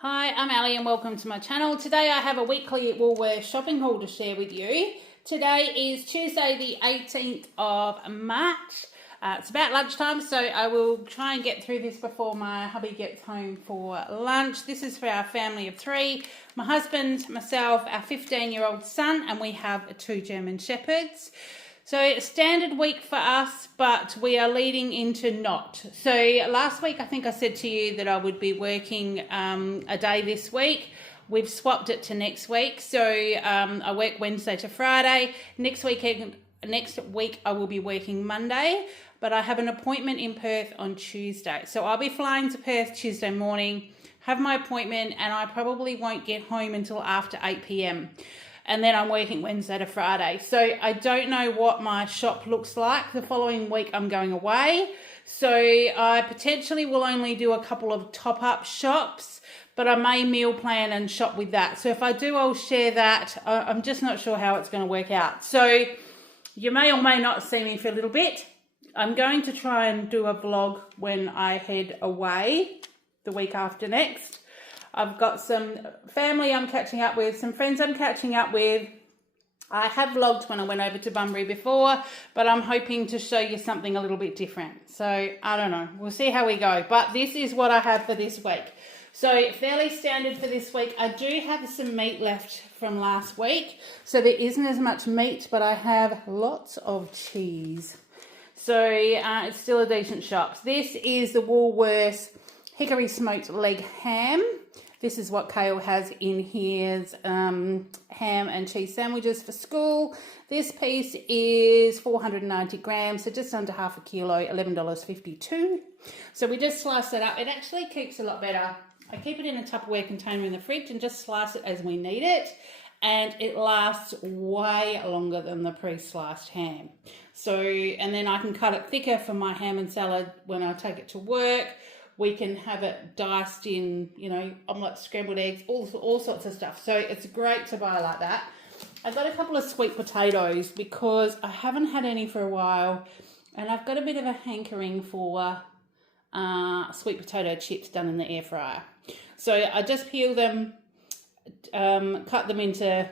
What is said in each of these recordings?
Hi, I'm Ali and welcome to my channel. Today I have a weekly Woolworths shopping haul to share with you. Today is Tuesday the 18th of March. It's about lunchtime, so I will try and get through this before my hubby gets home for lunch. This is for our family of three, my husband, myself, our 15-year-old son, and we have 2 German Shepherds. So a standard week for us, but we are leading into not. So last week I think I said to you that I would be working a day this week. We've swapped it to next week. So I work Wednesday to Friday. Next week I will be working Monday, but I have an appointment in Perth on Tuesday. So I'll be flying to Perth Tuesday morning, have my appointment, and I probably won't get home until after 8 p.m. And then I'm working Wednesday to Friday. So I don't know what my shop looks like. The following week I'm going away. So I potentially will only do a couple of top-up shops, but I may meal plan and shop with that. So if I do, I'll share that. I'm just not sure how it's going to work out. So you may or may not see me for a little bit. I'm going to try and do a vlog when I head away the week after next. I've got some family I'm catching up with, some friends I'm catching up with. I have vlogged when I went over to Bunbury before, but I'm hoping to show you something a little bit different. So, I don't know. We'll see how we go. But this is what I have for this week. So, fairly standard for this week. I do have some meat left from last week. So, there isn't as much meat, but I have lots of cheese. So, it's still a decent shop. This is the Woolworths Hickory Smoked Leg Ham. This is what Kale has in his ham and cheese sandwiches for school. This piece is 490 grams, so just under half a kilo, $11.52. So we just slice that up. It actually keeps a lot better. I keep it in a Tupperware container in the fridge and just slice it as we need it. And it lasts way longer than the pre-sliced ham. So, and then I can cut it thicker for my ham and salad when I take it to work. We can have it diced in, omelette, scrambled eggs, all sorts of stuff. So it's great to buy like that. I've got a couple of sweet potatoes because I haven't had any for a while. And I've got a bit of a hankering for sweet potato chips done in the air fryer. So I just peel them, cut them into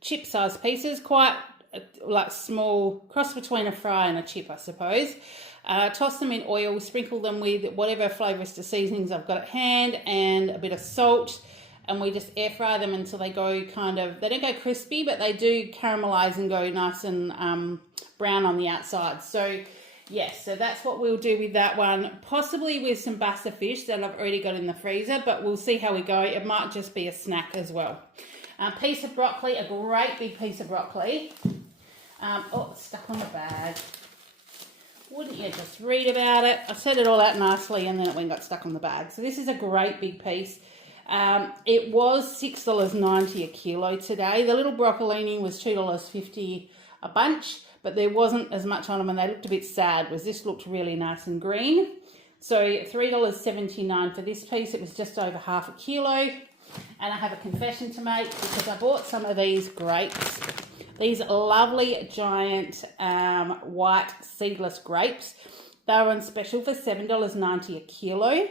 chip-sized pieces, quite like small, cross between a fry and a chip, I suppose. Toss them in oil, sprinkle them with whatever Flavourista seasonings I've got at hand and a bit of salt, and we just air fry them until they go they don't go crispy, but they do caramelise and go nice and brown on the outside. So yes, so that's what we'll do with that one, possibly with some basa fish that I've already got in the freezer, but we'll see how we go. It might just be a snack as well. A piece of broccoli, a great big piece of broccoli. Oh, it's stuck on the bag. Wouldn't you just read about it? I set it all out nicely and then it went and got stuck on the bag. So this is a great big piece. It was $6.90 a kilo today. The little broccolini was $2.50 a bunch, but there wasn't as much on them and they looked a bit sad, whereas this looked really nice and green. So $3.79 for this piece. It was just over half a kilo. And I have a confession to make because I bought some of these grapes. These lovely giant white seedless grapes. They were on special for $7.90 a kilo.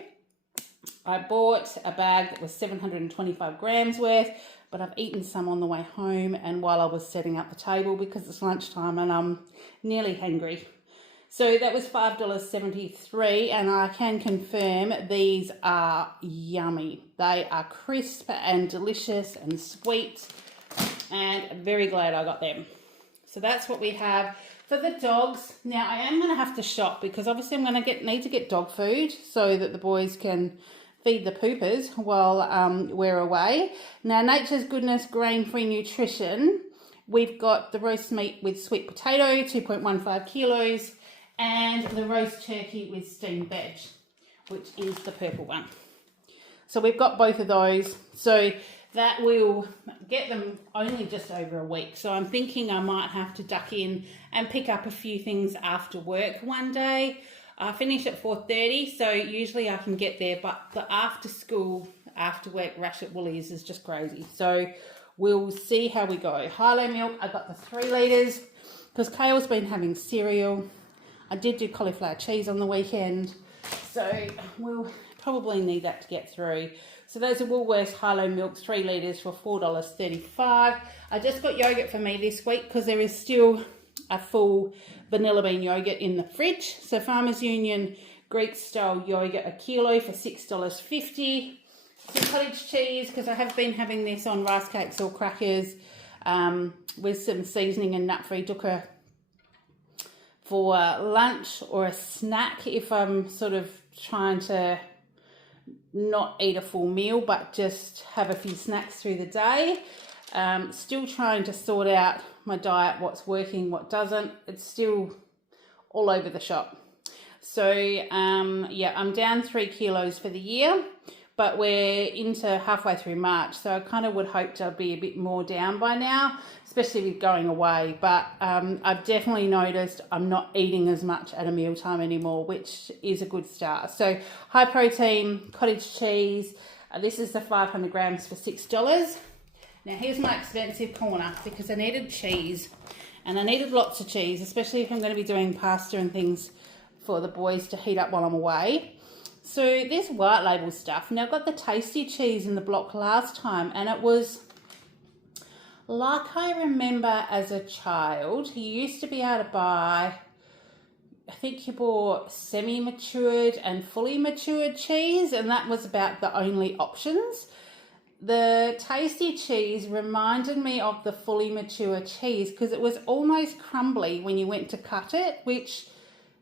I bought a bag that was 725 grams worth, but I've eaten some on the way home and while I was setting up the table because it's lunchtime and I'm nearly hungry. So that was $5.73 and I can confirm these are yummy. They are crisp and delicious and sweet. And very glad I got them. So that's what we have for the dogs. Now I am going to have to shop because obviously I'm going to need to get dog food so that the boys can feed the poopers while we're away. Now Nature's Goodness grain-free nutrition. We've got the roast meat with sweet potato, 2.15 kilos, and the roast turkey with steamed veg, which is the purple one. So we've got both of those. So that will get them only just over a week. So I'm thinking I might have to duck in and pick up a few things after work one day. I finish at 4:30, so usually I can get there, but the after school, after work rush at Woolies is just crazy. So we'll see how we go. Hilo milk, I got the 3 litres because Kale's been having cereal. I did do cauliflower cheese on the weekend. So we'll probably need that to get through. So those are Woolworths High-Low Milks, 3 litres for $4.35. I just got yogurt for me this week because there is still a full vanilla bean yogurt in the fridge. So Farmers Union Greek style yogurt, a kilo for $6.50. Some cottage cheese, because I have been having this on rice cakes or crackers with some seasoning and nut-free dukkha for lunch or a snack if I'm sort of trying to not eat a full meal but just have a few snacks through the day. Still trying to sort out my diet, what's working, what doesn't. It's still all over the shop. So yeah, I'm down 3 kilos for the year, but we're into halfway through March, so I kind of would hope to be a bit more down by now, especially with going away. But I've definitely noticed I'm not eating as much at a mealtime anymore, which is a good start. So high protein cottage cheese. This is the 500 grams for $6. Now here's my expensive corner because I needed cheese, and I needed lots of cheese, especially if I'm going to be doing pasta and things for the boys to heat up while I'm away. So this white label stuff, now I got the tasty cheese in the block last time, and it was like I remember as a child, you used to be able to buy, I think you bought semi-matured and fully matured cheese, and that was about the only options. The tasty cheese reminded me of the fully mature cheese because it was almost crumbly when you went to cut it, which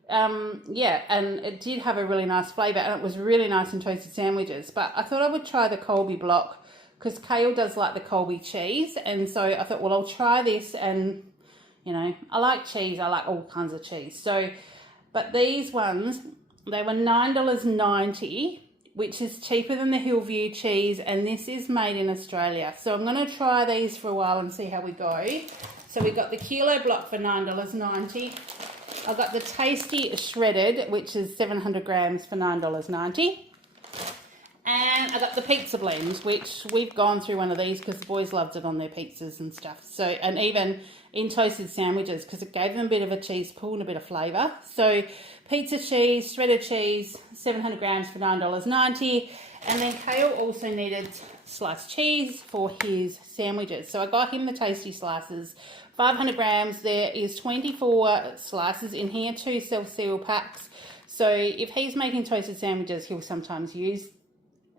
yeah, and it did have a really nice flavour, and it was really nice in toasted sandwiches. But I thought I would try the Colby block because Kale does like the Colby cheese, and so I thought, well, I'll try this. And you know, I like cheese, I like all kinds of cheese. So, but these ones, they were $9.90, which is cheaper than the Hillview cheese, and this is made in Australia. So I'm going to try these for a while and see how we go. So we got the kilo block for $9.90. I got the tasty shredded, which is 700 grams for $9.90. And I got the pizza blend, which we've gone through one of these because the boys loved it on their pizzas and stuff. So, and even in toasted sandwiches because it gave them a bit of a cheese pool and a bit of flavour. So pizza cheese, shredded cheese, 700 grams for $9.90. And then Kale also needed sliced cheese for his sandwiches. So I got him the tasty slices. 500 grams, there is 24 slices in here, 2 self-seal packs. So if he's making toasted sandwiches, he'll sometimes use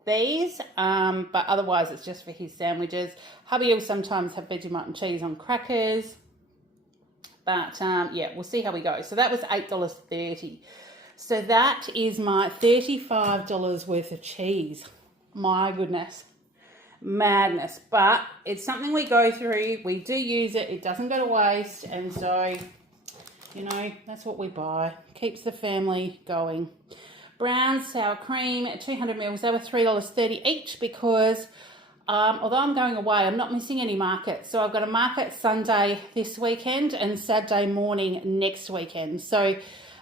these, but otherwise it's just for his sandwiches. Hubby will sometimes have Vegemite and cheese on crackers. But yeah, we'll see how we go. So that was $8.30. So that is my $35 worth of cheese. My goodness. Madness. But it's something we go through. We do use it. It doesn't go to waste. And so, you know, that's what we buy. Keeps the family going. Brown sour cream, 200 mils. They were $3.30 each because although I'm going away, I'm not missing any markets. So I've got a market Sunday this weekend and Saturday morning next weekend. So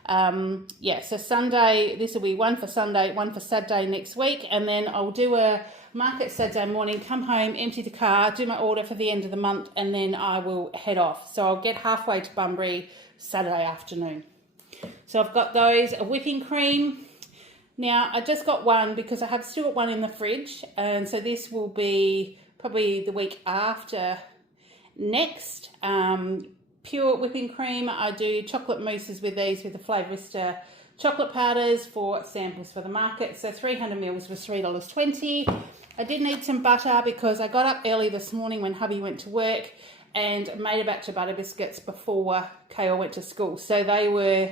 yeah, so Sunday, this will be one for Sunday, one for Saturday next week. And then I'll do a market Saturday morning, come home, empty the car, do my order for the end of the month, and then I will head off. So I'll get halfway to Bunbury Saturday afternoon. So I've got those, a whipping cream. Now, I just got one because I have still got one in the fridge. And so this will be probably the week after next. Pure whipping cream. I do chocolate mousses with these with the Flavourista chocolate powders for samples for the market. So 300 mils was $3.20. I did need some butter because I got up early this morning when hubby went to work and made a batch of butter biscuits before Kale went to school. So they were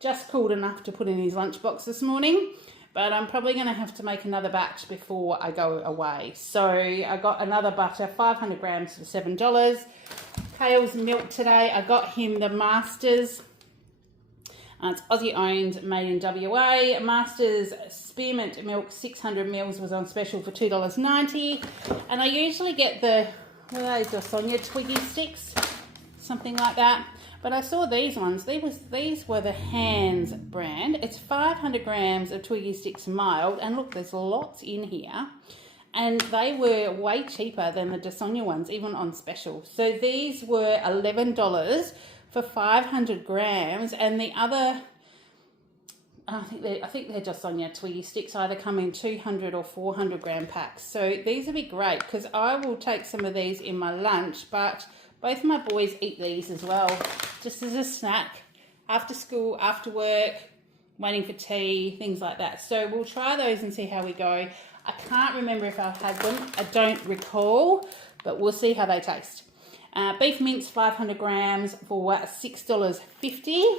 just cooled enough to put in his lunchbox this morning, but I'm probably going to have to make another batch before I go away. So I got another butter, 500 grams for $7. Kale's milk today, I got him the Masters. It's Aussie owned, made in WA. Masters spearmint milk, 600 mils was on special for $2.90. And I usually get the, what are they, Sonia Twiggy sticks, something like that. But I saw these ones. These were the Hands brand. It's 500 grams of Twiggy Sticks mild. And look, there's lots in here. And they were way cheaper than the DeSonia ones, even on special. So these were $11 for 500 grams. And the other I think they're just on your Twiggy sticks. Either come in 200 or 400 gram packs. So these would be great because I will take some of these in my lunch, but both of my boys eat these as well, just as a snack after school, after work, waiting for tea, things like that. So we'll try those and see how we go. I can't remember if I've had them. I don't recall, but we'll see how they taste. Beef mince, 500 grams for $6.50.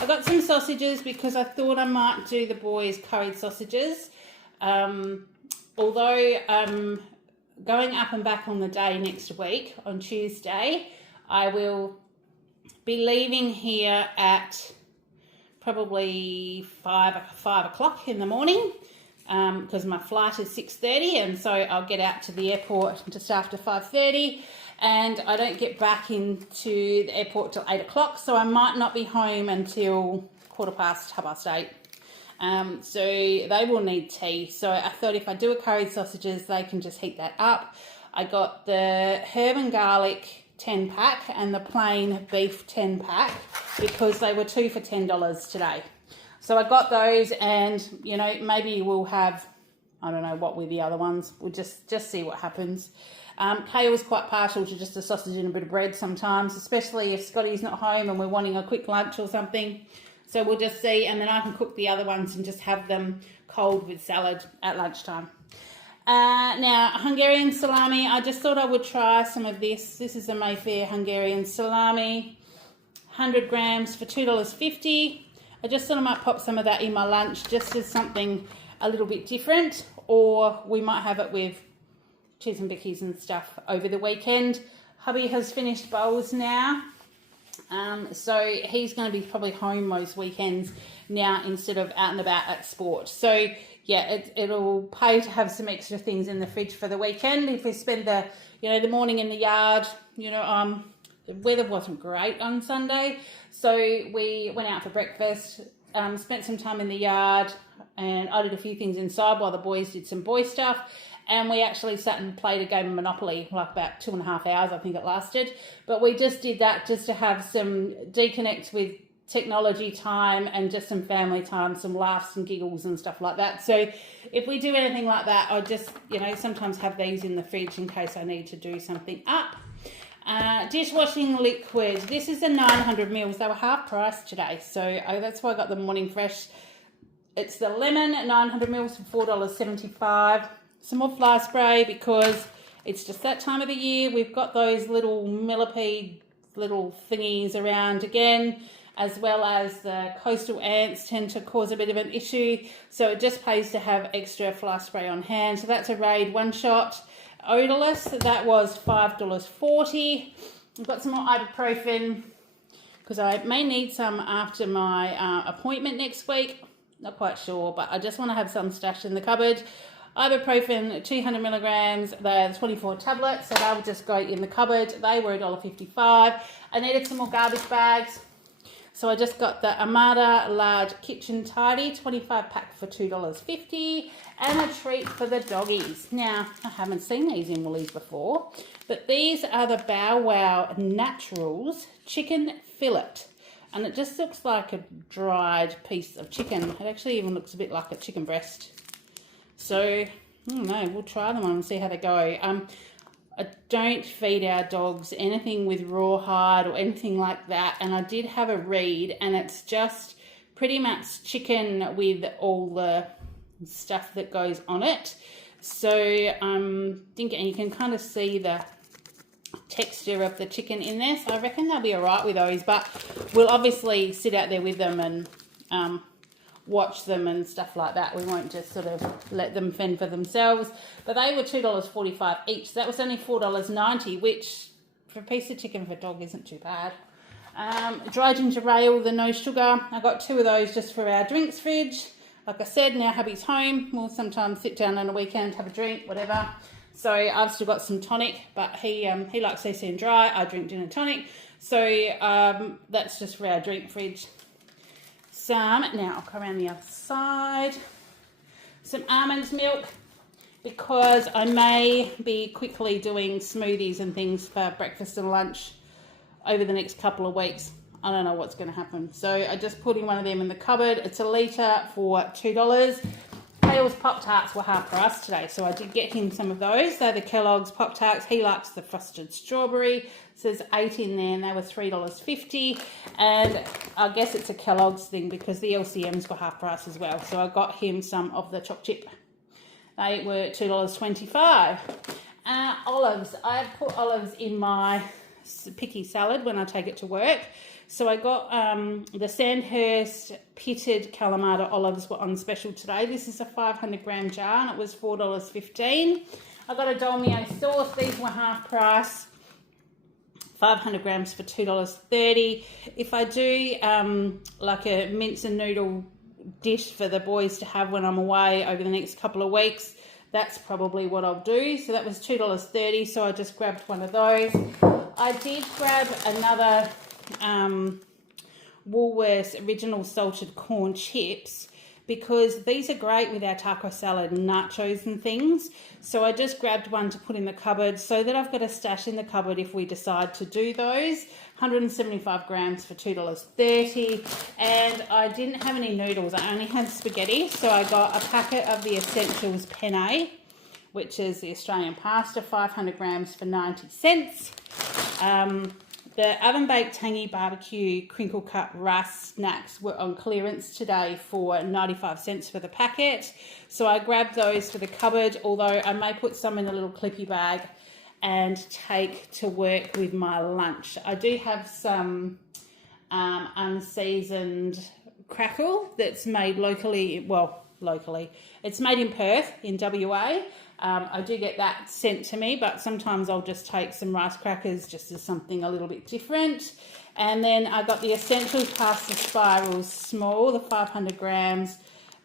I got some sausages because I thought I might do the boys' curried sausages. Although going up and back on the day next week, on Tuesday, I will be leaving here at probably 5 o'clock in the morning because my flight is 6:30, and so I'll get out to the airport just after 5:30. And I don't get back into the airport till 8 o'clock, so I might not be home until 8:15. So they will need tea. So I thought if I do a curried sausages, they can just heat that up. I got the herb and garlic 10 pack and the plain beef 10 pack because they were 2 for $10 today. So I got those, and you know, maybe we'll have, I don't know what with the other ones. We'll just see what happens. Kay was quite partial to just a sausage and a bit of bread sometimes, especially if Scotty's not home and we're wanting a quick lunch or something. So we'll just see, and then I can cook the other ones and just have them cold with salad at lunchtime. Now, Hungarian salami, I just thought I would try some of this. This is a Mayfair Hungarian salami, 100 grams for $2.50. I just thought I might pop some of that in my lunch just as something a little bit different, or we might have it with cheese and bickies and stuff over the weekend. Hubby has finished bowls now, so he's going to be probably home most weekends now instead of out and about at sport. So yeah, it'll pay to have some extra things in the fridge for the weekend. If we spend the morning in the yard, the weather wasn't great on Sunday, so we went out for breakfast, spent some time in the yard, and I did a few things inside while the boys did some boy stuff. And we actually sat and played a game of Monopoly, like about 2.5 hours, I think it lasted. But we just did that just to have some deconnect with technology time and just some family time, some laughs and giggles and stuff like that. So if we do anything like that, I just, sometimes have these in the fridge in case I need to do something up. Dishwashing liquid. This is a 900 mils. They were half price today, so that's why I got the Morning Fresh. It's the lemon, 900 mils for $4.75. Some more fly spray because it's just that time of the year. We've got those little millipede little thingies around again, as well as the coastal ants tend to cause a bit of an issue. So it just pays to have extra fly spray on hand. So that's a Raid one shot. Odorless, that was $5.40. I've got some more ibuprofen because I may need some after my appointment next week. Not quite sure, but I just want to have some stashed in the cupboard. Ibuprofen, 200 milligrams, they're 24 tablets, so they'll just go in the cupboard. They were $1.55. I needed some more garbage bags, so I just got the Armada Large Kitchen Tidy, 25 pack for $2.50, and a treat for the doggies. Now, I haven't seen these in Woolies before, but these are the Bow Wow Naturals Chicken Fillet, and it just looks like a dried piece of chicken. It actually even looks a bit like a chicken breast. So, I don't know, we'll try them on and see how they go. I don't feed our dogs anything with rawhide or anything like that. And I did have a read, and it's just pretty much chicken with all the stuff that goes on it. So, and you can kind of see the texture of the chicken in there. So I reckon they'll be all right with those. But we'll obviously sit out there with them and watch them and stuff like that. We won't just sort of let them fend for themselves. But they were $2.45 each. So that was only $4.90, which for a piece of chicken for a dog isn't too bad. Dry ginger ale, the no sugar. I got 2 of those just for our drinks fridge. Like I said, now hubby's home. We'll sometimes sit down on a weekend, have a drink, whatever. So I've still got some tonic, but he likes CC and dry. I drink gin and tonic. So that's just for our drink fridge. Now I'll come around the other side. Some almond milk, because I may be quickly doing smoothies and things for breakfast and lunch over the next couple of weeks. I don't know what's going to happen. So I just put in one of them in the cupboard. It's a litre for $2. Kale's Pop-Tarts were half price today, so I did get him some of those. They're the Kellogg's Pop-Tarts. He likes the frosted strawberry. So there's 8 in there, and they were $3.50. And I guess it's a Kellogg's thing because the LCMs were half price as well. So I got him some of the choc chip. They were $2.25. Olives. I put olives in my picky salad when I take it to work. So I got the Sandhurst pitted Kalamata olives were on special today. This is a 500 gram jar and it was $4.15. I got a Dolmio sauce. These were half price. 500 grams for $2.30. If I do like a mince and noodle dish for the boys to have when I'm away over the next couple of weeks, that's probably what I'll do. So that was $2.30. So I just grabbed one of those. I did grab another Woolworths original salted corn chips because these are great with our taco salad and nachos and things. So I just grabbed one to put in the cupboard so that I've got a stash in the cupboard if we decide to do those. 175 grams for $2.30. And I didn't have any noodles. I only had spaghetti. So I got a packet of the Essentials Penne, which is the Australian pasta, 500 grams for 90 cents. The oven-baked tangy barbecue crinkle cut rice snacks were on clearance today for 95 cents for the packet. So I grabbed those for the cupboard, although I may put some in a little clippy bag and take to work with my lunch. I do have some unseasoned crackle that's made locally, it's made in Perth in WA. I do get that sent to me, but sometimes I'll just take some rice crackers just as something a little bit different. And then I got the Essentials Pasta Spirals Small, the 500 grams.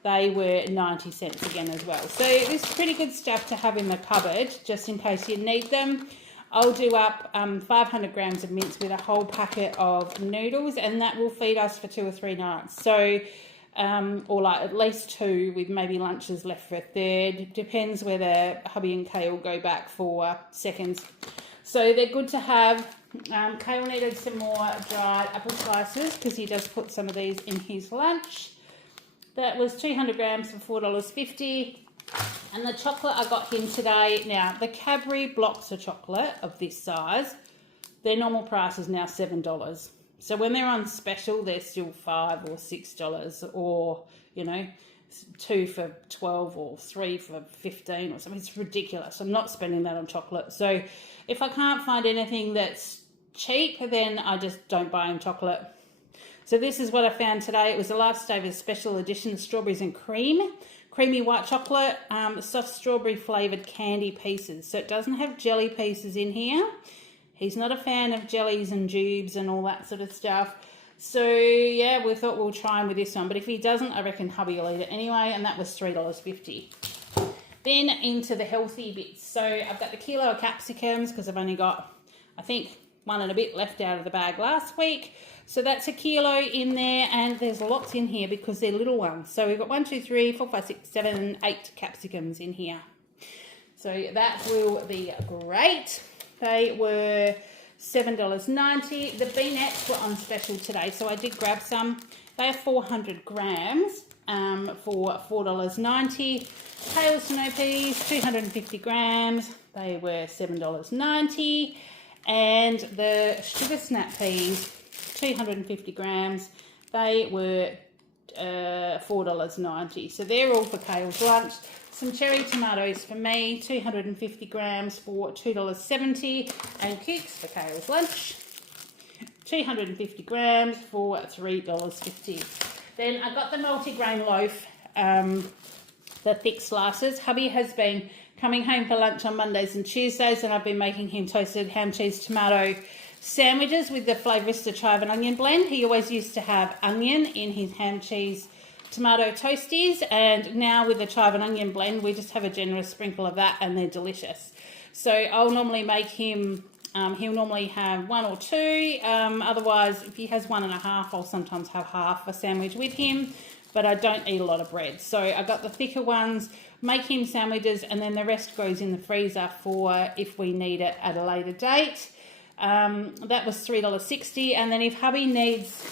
They were 90 cents again as well. So this is pretty good stuff to have in the cupboard, just in case you need them. I'll do up 500 grams of mince with a whole packet of noodles, and that will feed us for 2 or 3 nights. So or like at least 2 with maybe lunches left for a third. Depends whether hubby and Kale go back for seconds. So they're good to have. Kale needed some more dried apple slices because he does put some of these in his lunch. That was 200 grams for $4.50. And the chocolate I got him today, now the Cadbury blocks of chocolate of this size, their normal price is now $7. So when they're on special, they're still $5 or $6, or, you know, 2 for $12 or 3 for $15 or something. It's ridiculous. I'm not spending that on chocolate. So if I can't find anything that's cheap, then I just don't buy him chocolate. So this is what I found today. It was the Lifesavers Special Edition Strawberries and Cream. Creamy white chocolate, soft strawberry flavoured candy pieces. So it doesn't have jelly pieces in here. He's not a fan of jellies and jubes and all that sort of stuff. So, yeah, we thought we'll try him with this one. But if he doesn't, I reckon hubby will eat it anyway. And that was $3.50. Then into the healthy bits. So I've got the kilo of capsicums because I've only got, I think, 1 and a bit left out of the bag last week. So that's a kilo in there. And there's lots in here because they're little ones. So we've got 1, 2, 3, 4, 5, 6, 7, 8 capsicums in here. So that will be great. They were $7.90. The beanettes were on special today, so I did grab some. They are 400 grams for $4.90. Pale snow peas, 250 grams. They were $7.90. And the sugar snap peas, 250 grams. They were $4.90. So they're all for Kale's lunch. Some cherry tomatoes for me, 250 grams for $2.70. And cukes for Kale's lunch, 250 grams for $3.50. Then I got the multigrain loaf, the thick slices. Hubby has been coming home for lunch on Mondays and Tuesdays, and I've been making him toasted ham, cheese, tomato sandwiches with the Flavourista chive and onion blend. He always used to have onion in his ham, cheese, tomato toasties, and now with the chive and onion blend we just have a generous sprinkle of that and they're delicious. So I'll normally make him, he'll normally have 1 or 2, otherwise if he has 1.5 I'll sometimes have half a sandwich with him, but I don't eat a lot of bread. So I got the thicker ones, make him sandwiches, and then the rest goes in the freezer for if we need it at a later date. That was $3.60. And then if hubby needs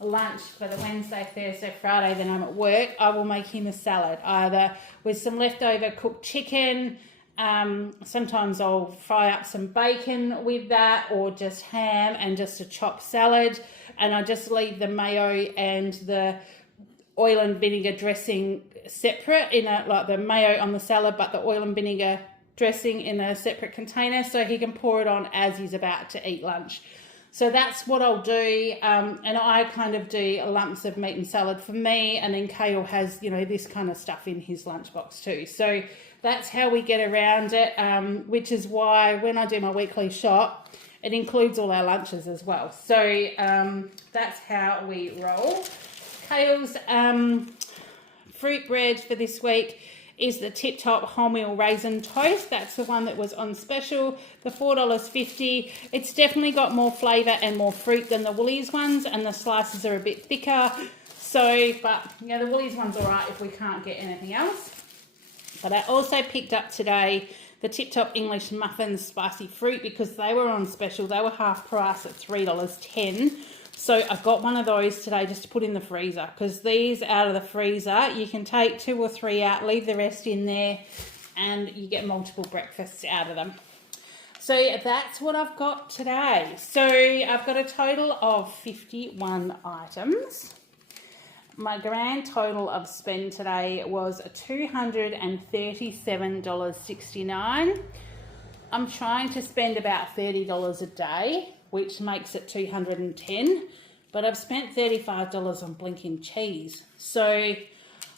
lunch for the Wednesday, Thursday, Friday, then I'm at work, I will make him a salad, either with some leftover cooked chicken. Sometimes I'll fry up some bacon with that, or just ham and just a chopped salad. And I just leave the mayo and the oil and vinegar dressing separate, like the mayo on the salad, but the oil and vinegar dressing in a separate container, so he can pour it on as he's about to eat lunch. So that's what I'll do, and I kind of do lumps of meat and salad for me, and then Kale has, this kind of stuff in his lunchbox too. So that's how we get around it, which is why when I do my weekly shop, it includes all our lunches as well. So that's how we roll. Kale's fruit bread for this week is the Tip Top wholemeal raisin toast. That's the one that was on special, the $4.50. It's definitely got more flavour and more fruit than the Woolies ones, and the slices are a bit thicker. So, but the Woolies one's all right if we can't get anything else. But I also picked up today the Tip Top English Muffins Spicy Fruit, because they were on special. They were half price at $3.10. So I got one of those today just to put in the freezer, because these out of the freezer, you can take 2 or 3 out, leave the rest in there, and you get multiple breakfasts out of them. So that's what I've got today. So I've got a total of 51 items. My grand total of spend today was $237.69. I'm trying to spend about $30 a day, which makes it $210, but I've spent $35 on blinking cheese. So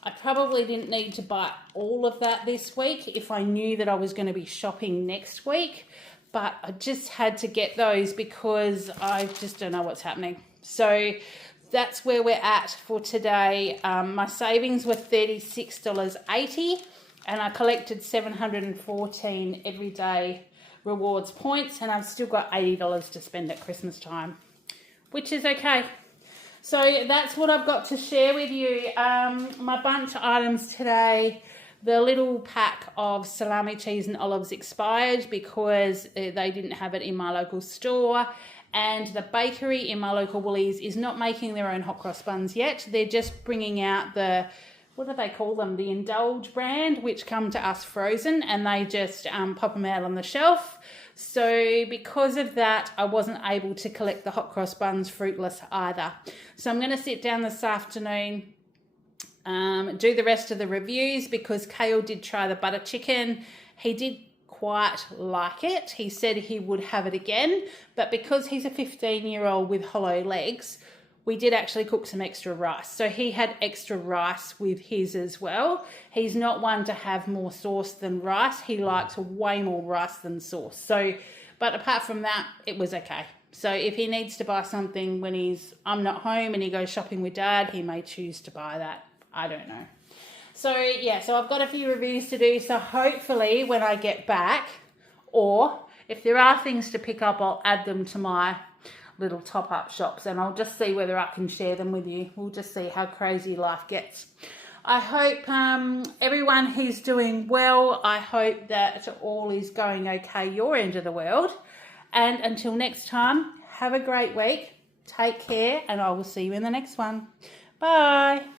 I probably didn't need to buy all of that this week if I knew that I was going to be shopping next week, but I just had to get those because I just don't know what's happening. So that's where we're at for today. My savings were $36.80, and I collected 714 everyday rewards points, and I've still got $80 to spend at Christmas time, which is okay. So that's what I've got to share with you. My bunch items today, the little pack of salami cheese and olives expired because they didn't have it in my local store, and the bakery in my local Woolies is not making their own hot cross buns yet. They're just bringing out the, what do they call them? The Indulge brand, which come to us frozen, and they just pop them out on the shelf. So because of that, I wasn't able to collect the hot cross buns fruitless either. So I'm going to sit down this afternoon, do the rest of the reviews, because Kale did try the butter chicken. He did quite like it. He said he would have it again, but because he's a 15-year-old with hollow legs, we did actually cook some extra rice. So he had extra rice with his as well. He's not one to have more sauce than rice. He likes way more rice than sauce. So, but apart from that, it was okay. So if he needs to buy something when I'm not home and he goes shopping with Dad, he may choose to buy that. I don't know. So yeah, so I've got a few reviews to do. So hopefully when I get back, or if there are things to pick up, I'll add them to my little top-up shops, and I'll just see whether I can share them with you. We'll just see how crazy life gets. I hope everyone who's doing well, I hope that all is going okay your end of the world. And until next time, have a great week. Take care, and I will see you in the next one. Bye.